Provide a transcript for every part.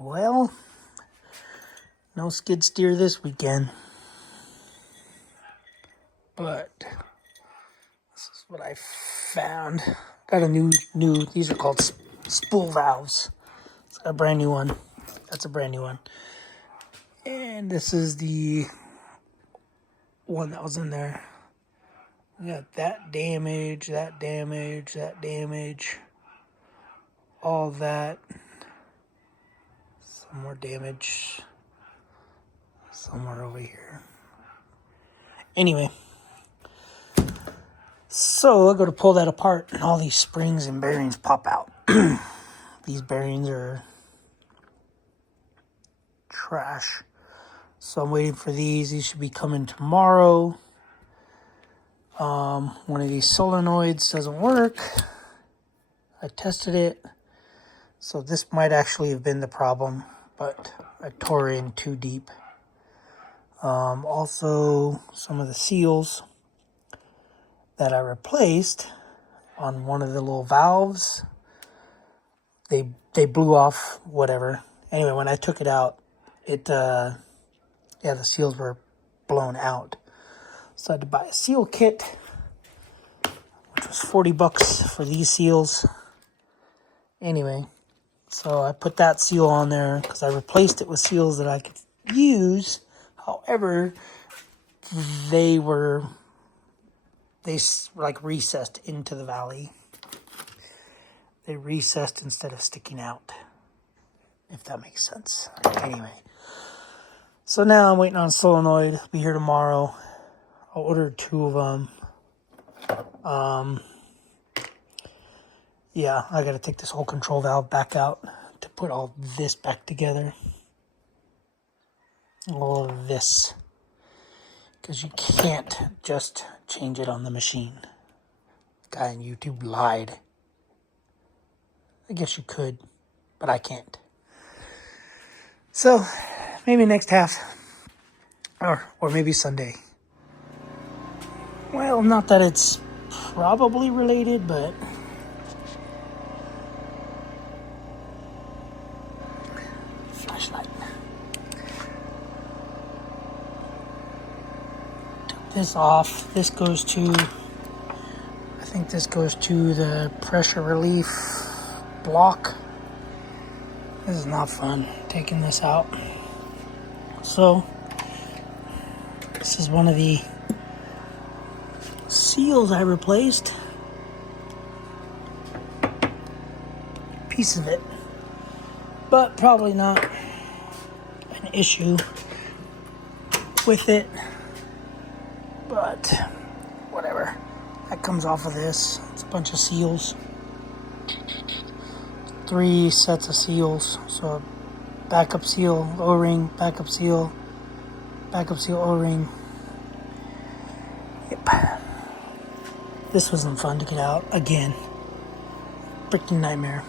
Well, no skid steer this weekend. But this is what I found. Got a new, these are called spool valves. It's a brand new one. That's a brand new one. And this is the one that was in there. We got that damage, all that. Some more damage somewhere over here. Anyway, so I go to pull that apart and all these springs and bearings pop out. These bearings are trash. So I'm waiting for these. These should be coming tomorrow. One of these solenoids doesn't work. I tested it. So this might actually have been the problem, but I tore in too deep. Also, some of the seals that I replaced on one of the little valves, they blew off, whatever. Anyway, when I took it out, the seals were blown out. So I had to buy a seal kit, which was $40 for these seals. Anyway, so I put that seal on there because I replaced it with seals that I could use. However, they like recessed into the valley. They recessed instead of sticking out, if that makes sense. Anyway, so now I'm waiting on a solenoid. It'll be here tomorrow. I ordered 2 of them. Yeah, I got to take this whole control valve back out to put all this back together. All of this. Because you can't just change it on the machine. The guy on YouTube lied. I guess you could, but I can't. So, maybe next half. Or maybe Sunday. Well, not that it's probably related, but flashlight. Took this off. This goes to, I think this goes to the pressure relief block. This is not fun, taking this out. So, this is one of the seals I replaced. Piece of it. But probably not an issue with it. But whatever. That comes off of this. It's a bunch of seals. 3 sets of seals. So backup seal, O-ring, backup seal, O-ring. Yep. This wasn't fun to get out again. Freaking nightmare.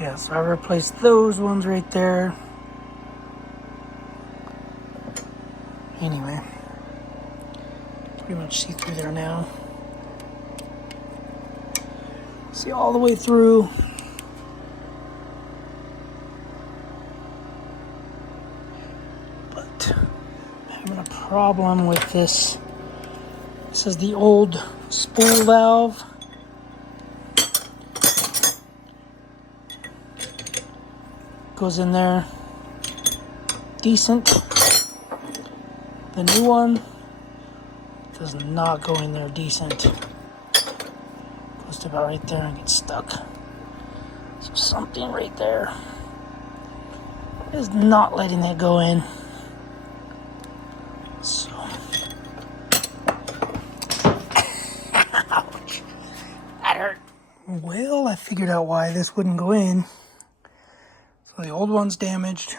Yeah, so I replaced those ones right there. Anyway, pretty much see through there now. See all the way through. But I'm having a problem with this. This is the old spool valve. Goes in there decent. The new one does not go in there decent. Goes to about right there and gets stuck. So something right there is not letting it go in. So ouch. That hurt. Well, I figured out why this wouldn't go in. So the old one's damaged,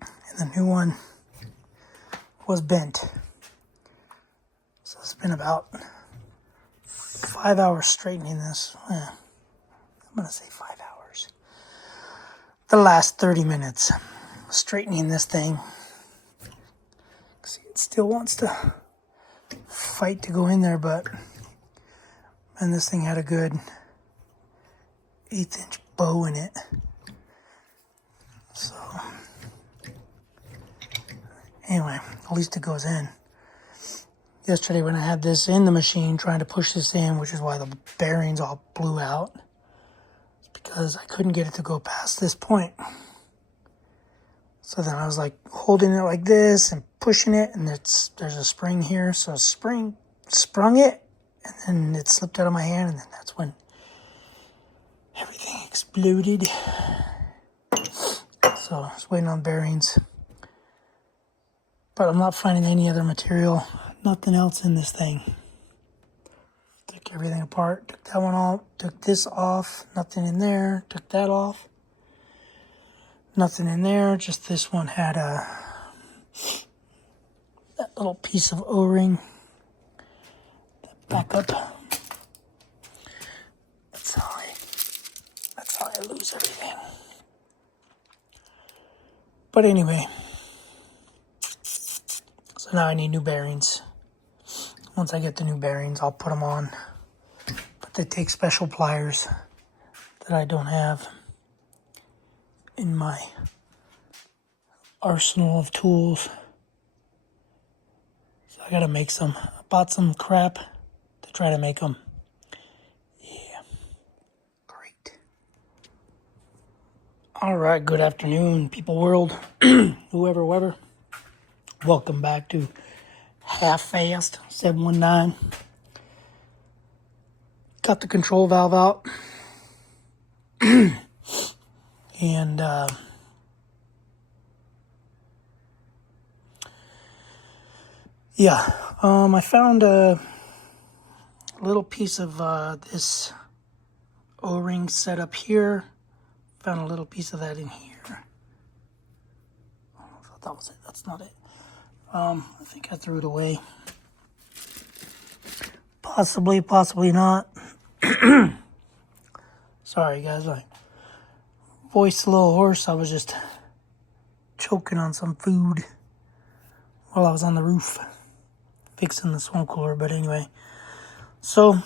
and the new one was bent. So it's been about 5 hours straightening this. I'm going to say 5 hours. The last 30 minutes straightening this thing. See, it still wants to fight to go in there, but man, this thing had a good 1/8 inch bow in it. Anyway, at least it goes in. Yesterday when I had this in the machine trying to push this in, which is why the bearings all blew out, it's because I couldn't get it to go past this point. So then I was like holding it like this and pushing it, and there's a spring here, so a spring sprung it, and then it slipped out of my hand, and then that's when everything exploded. So I was waiting on bearings, but I'm not finding any other material. Nothing else in this thing. Took everything apart, took that one off, took this off, nothing in there, took that off, nothing in there, just this one had that little piece of O-ring, that backup. That's how I lose everything. But anyway, so now I need new bearings. Once I get the new bearings, I'll put them on. But they take special pliers that I don't have in my arsenal of tools. So I gotta make some. I bought some crap to try to make them. Yeah. Great. Alright, good afternoon, people world. Whoever. Welcome back to Half-Fast 719. Got the control valve out. And I found a little piece of this O-ring set up here. Found a little piece of that in here. I thought that was it. That's not it. I think I threw it away. Possibly not. Sorry, guys. My voice a little hoarse. I was just choking on some food while I was on the roof fixing the smoke cooler. But anyway, so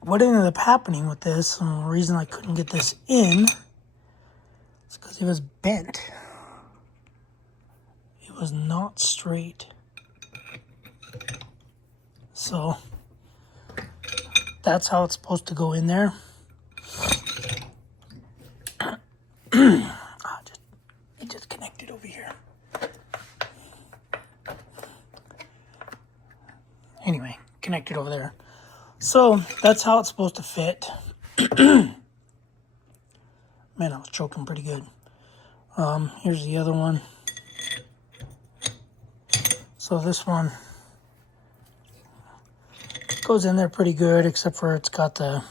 what ended up happening with this, and the reason I couldn't get this in, is because it was bent. It was not straight. So that's how it's supposed to go in there. It just connected over here. Anyway, connected over there. So that's how it's supposed to fit. Man, I was choking pretty good. Here's the other one. So this one goes in there pretty good, except for it's got the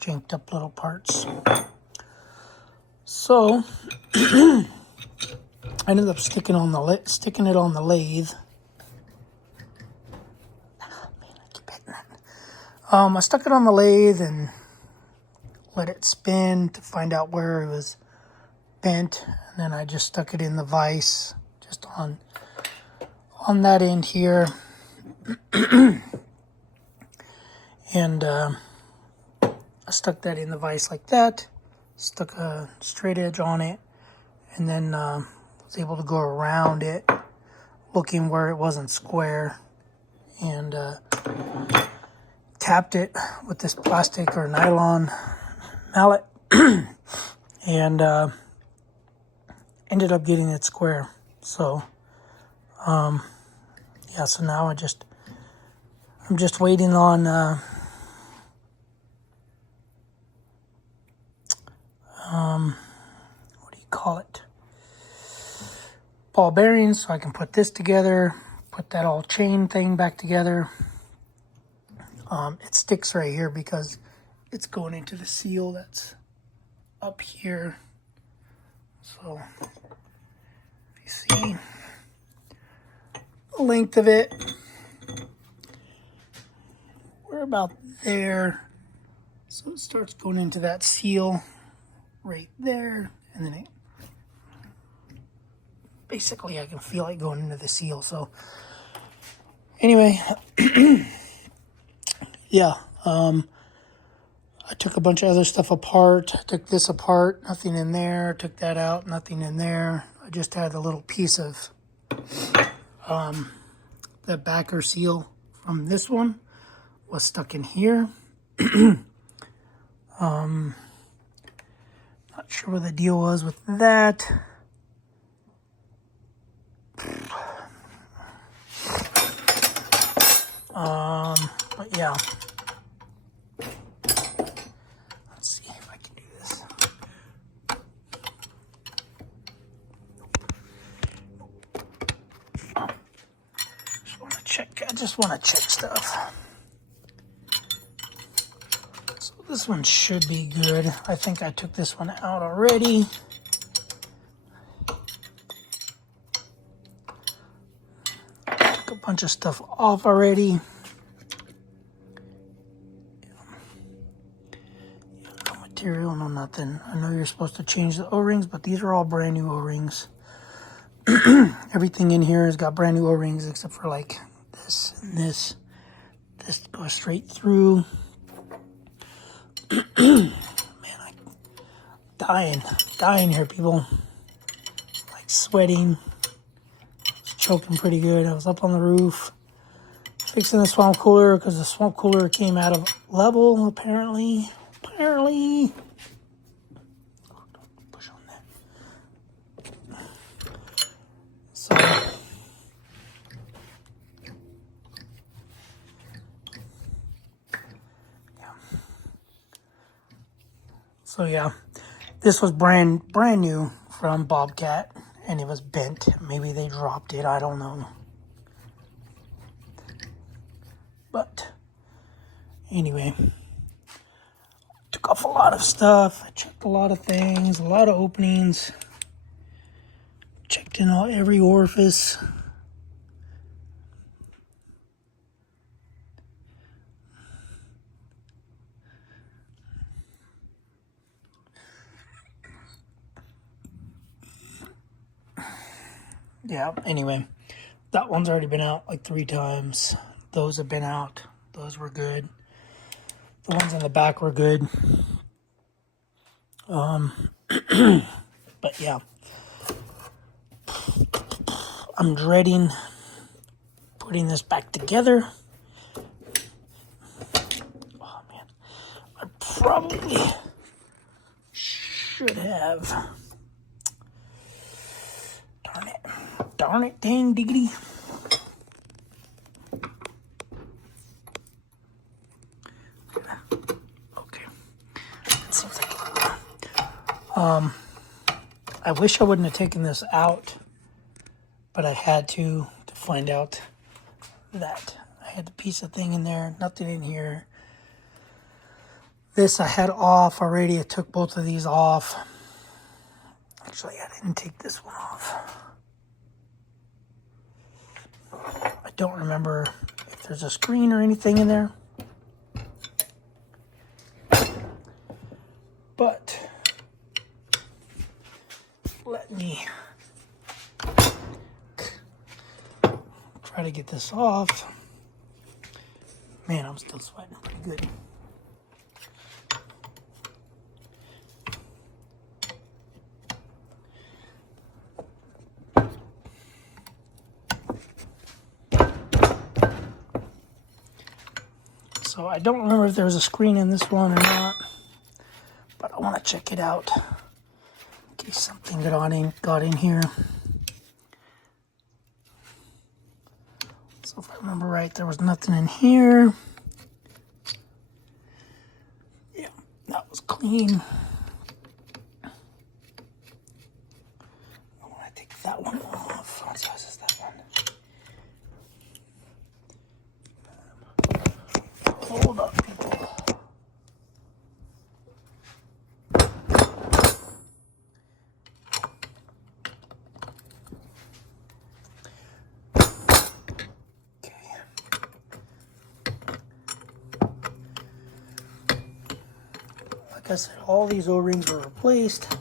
janked up little parts. So I ended up sticking it on the lathe. Oh, man, I keep hitting that. I stuck it on the lathe and let it spin to find out where it was bent, and then I just stuck it in the vise just on that end here. And I stuck that in the vise like that, stuck a straight edge on it, and then was able to go around it looking where it wasn't square, and tapped it with this plastic or nylon mallet and ended up getting it square. So so now I'm just waiting on what do you call it? Ball bearings, so I can put this together, put that all chain thing back together. It sticks right here because it's going into the seal that's up here. So if you see the length of it, we're about there. So it starts going into that seal right there, and then basically I can feel it going into the seal. So anyway, I took a bunch of other stuff apart. I took this apart, nothing in there. Took that out, nothing in there. I just had a little piece of the backer seal from this one was stuck in here. Not sure what the deal was with that. But yeah. Let's see if I can do this. I just want to check stuff. So this one should be good. I think I took this one out already. Took a bunch of stuff off already. No material, no nothing. I know you're supposed to change the O-rings, but these are all brand new O-rings. Everything in here has got brand new O-rings except for like this and this. This goes straight through. Man, I'm dying here, people. Like sweating. I was choking pretty good. I was up on the roof fixing the swamp cooler because the swamp cooler came out of level apparently. Push on that. So. So yeah, this was brand new from Bobcat, and it was bent. Maybe they dropped it, I don't know. But anyway, took off a lot of stuff. I checked a lot of things, a lot of openings. Checked in every orifice. Yeah, anyway, that one's already been out like 3 times. Those have been out. Those were good. The ones in the back were good. But yeah. I'm dreading putting this back together. Oh man. I probably should have. Darn it, dang diggity. Okay. That seems like I wish I wouldn't have taken this out, but I had to find out that I had the piece of thing in there, nothing in here. This I had off already. I took both of these off. Actually, I didn't take this one off. I don't remember if there's a screen or anything in there. But let me try to get this off. Man, I'm still sweating pretty good. So I don't remember if there was a screen in this one or not, but I want to check it out in case something got in here. So if I remember right, there was nothing in here. Yeah, that was clean. I want to take that one off. What size is that one? Hold up, people. Okay. Like I said, all these O-rings were replaced.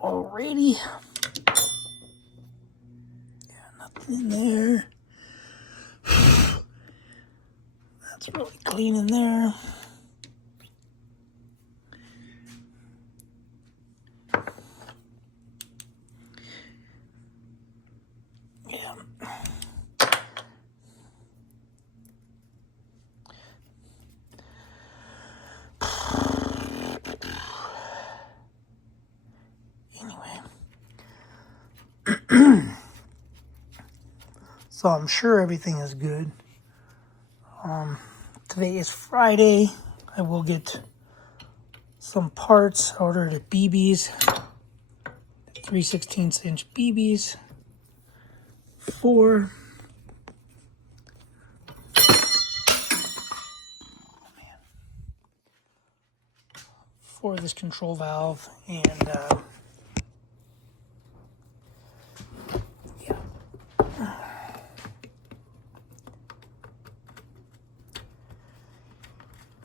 Alrighty. In there. That's really clean in there. So I'm sure everything is good. Today is Friday. I will get some parts. I ordered at BB's. 3/16" BB's. For this control valve, and yeah.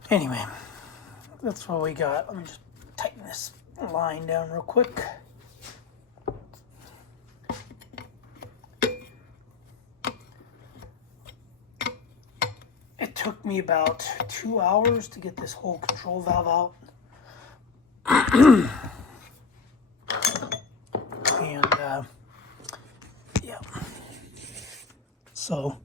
Anyway, that's what we got. Let me just tighten this line down real quick. It took me about 2 hours to get this whole control valve out. And yeah, so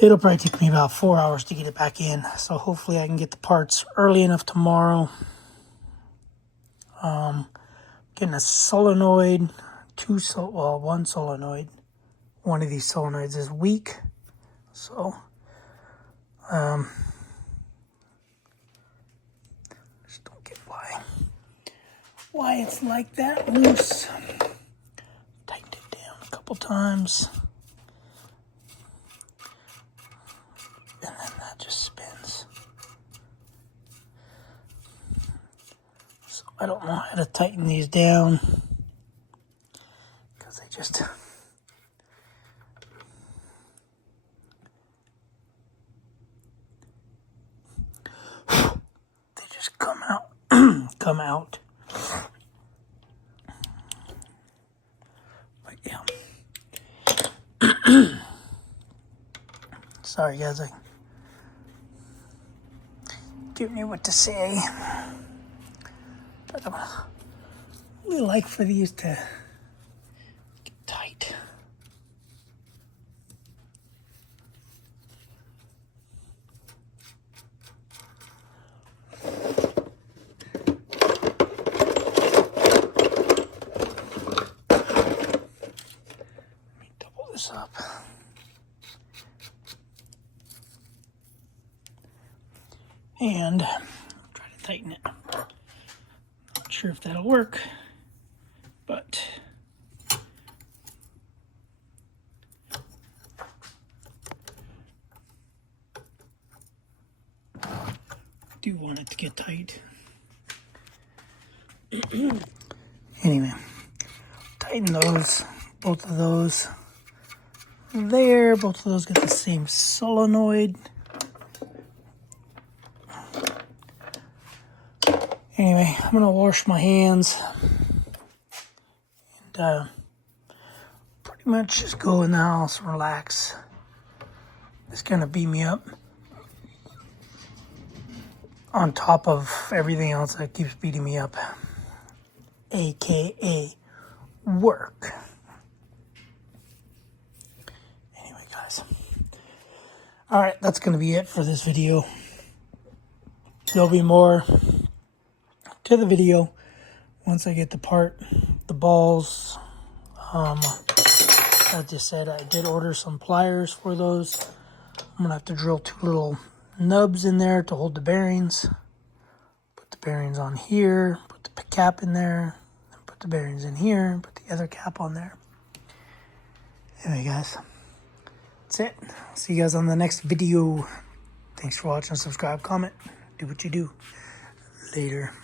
it'll probably take me about 4 hours to get it back in. So hopefully I can get the parts early enough tomorrow. Getting a solenoid, one solenoid. One of these solenoids is weak, so just don't get why it's like that loose. Tightened it down a couple times, and then that just spins. So I don't know how to tighten these down because they just come out. But yeah. Sorry guys, I don't know what to say. But I really like for these to get tight. Up and try to tighten it. Not sure if that'll work, but do want it to get tight. Anyway, tighten those, both of those. There, both of those get the same solenoid. Anyway, I'm gonna wash my hands and pretty much just go in the house, relax. It's gonna beat me up on top of everything else that keeps beating me up, aka work. Alright, that's going to be it for this video. There'll be more to the video once I get the balls. As I just said, I did order some pliers for those. I'm going to have to drill 2 little nubs in there to hold the bearings. Put the bearings on here, put the cap in there, and put the bearings in here, and put the other cap on there. Anyway, guys. That's it. See you guys on the next video. Thanks for watching. Subscribe, comment, do what you do. Later.